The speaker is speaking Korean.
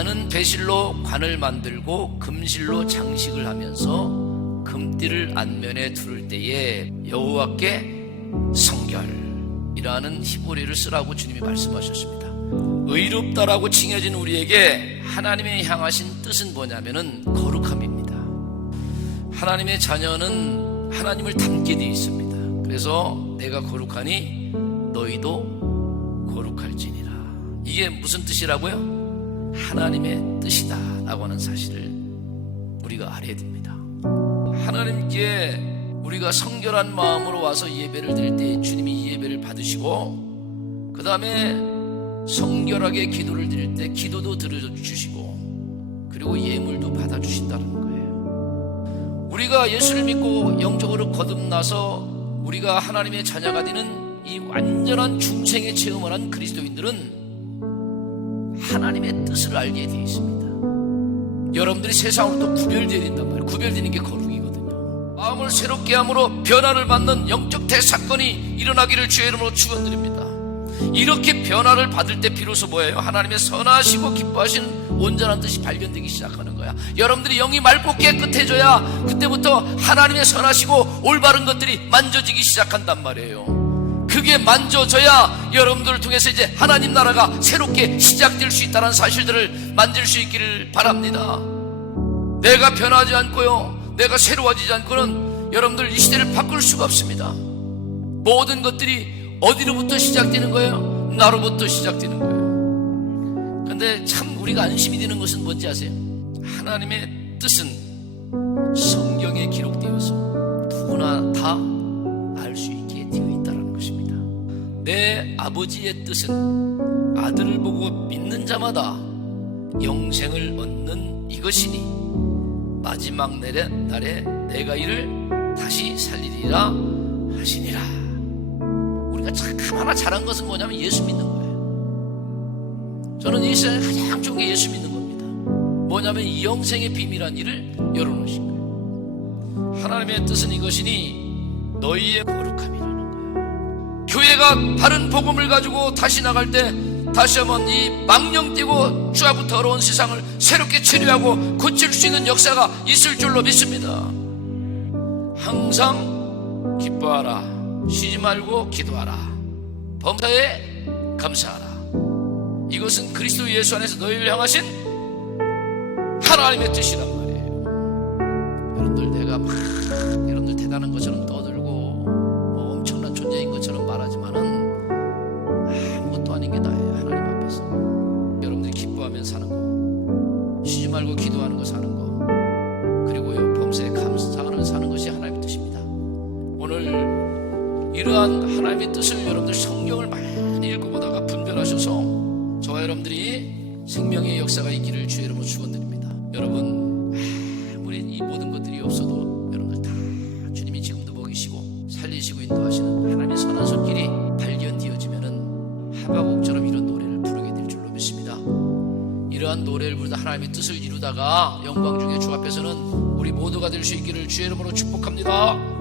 가는 배실로 관을 만들고 금실로 장식을 하면서 금띠를 안면에 두를 때에 여호와께 성결이라는 히브리를 쓰라고 주님이 말씀하셨습니다. 의롭다라고 칭해진 우리에게 하나님의 향하신 뜻은 뭐냐면은 거룩함입니다. 하나님의 자녀는 하나님을 닮게 되어 있습니다. 그래서 내가 거룩하니 너희도 거룩할지니라. 이게 무슨 뜻이라고요? 하나님의 뜻이다. 라고 하는 사실을 우리가 알아야 됩니다. 하나님께 우리가 성결한 마음으로 와서 예배를 드릴 때 주님이 이 예배를 받으시고 그 다음에 성결하게 기도를 드릴 때 기도도 들어주시고 그리고 예물도 받아주신다는 거예요. 우리가 예수를 믿고 영적으로 거듭나서 우리가 하나님의 자녀가 되는 이 완전한 중생의 체험을 한 그리스도인들은 하나님의 뜻을 알게 되어 있습니다. 여러분들이 세상으로 또 구별되어야 된단 말이에요. 구별되는 게 거룩이거든요. 마음을 새롭게 함으로 변화를 받는 영적 대사건이 일어나기를 주의 이름으로 축원드립니다. 이렇게 변화를 받을 때 비로소 뭐예요? 하나님의 선하시고 기뻐하신 온전한 뜻이 발견되기 시작하는 거야. 여러분들이 영이 맑고 깨끗해져야 그때부터 하나님의 선하시고 올바른 것들이 만져지기 시작한단 말이에요. 그게 만져져야 여러분들을 통해서 이제 하나님 나라가 새롭게 시작될 수 있다는 사실들을 만질 수 있기를 바랍니다. 내가 변하지 않고요. 내가 새로워지지 않고는 여러분들 이 시대를 바꿀 수가 없습니다. 모든 것들이 어디로부터 시작되는 거예요? 나로부터 시작되는 거예요. 근데 참 우리가 안심이 되는 것은 뭔지 아세요? 하나님의 뜻은 성경에 기록되어서 누구나 다 내 아버지의 뜻은 아들을 보고 믿는 자마다 영생을 얻는 이것이니 마지막 날에, 내가 이를 다시 살리리라 하시니라. 우리가 참 하나 잘한 것은 뭐냐면 예수 믿는 거예요. 저는 이 세상에 가장 좋은 게 예수 믿는 겁니다. 뭐냐면 이 영생의 비밀한 일을 열어놓으신 거예요. 하나님의 뜻은 이것이니 너희의 거예요. 교회가 바른 복음을 가지고 다시 나갈 때 다시 한번 이 망령 뛰고 주하고 더러운 세상을 새롭게 치료하고 고칠 수 있는 역사가 있을 줄로 믿습니다. 항상 기뻐하라. 쉬지 말고 기도하라. 범사에 감사하라. 이것은 그리스도 예수 안에서 너희를 향하신 하나님의 뜻이란 말이에요. 여러분들 내가 막 여러분들 대단한 것처럼 떠들 쉬지 말고 기도하는 거 사는 거. 그리고요 범사에 감사하는 사는 것이 하나님의 뜻입니다. 오늘 이러한 하나님의 뜻을 여러분들 성경을 많이 읽어보다가 분별하셔서 저와 여러분들이 생명의 역사가 있기를 주의 이름으로 축원드립니다. 여러분 아무리 이 모든 것들이 없어도 여러분들 다 주님이 지금도 먹이시고 살리시고 인도하 이러한 노래를 부르다 하나님의 뜻을 이루다가 영광 중에 주 앞에서는 우리 모두가 될 수 있기를 주의 이름으로 축복합니다.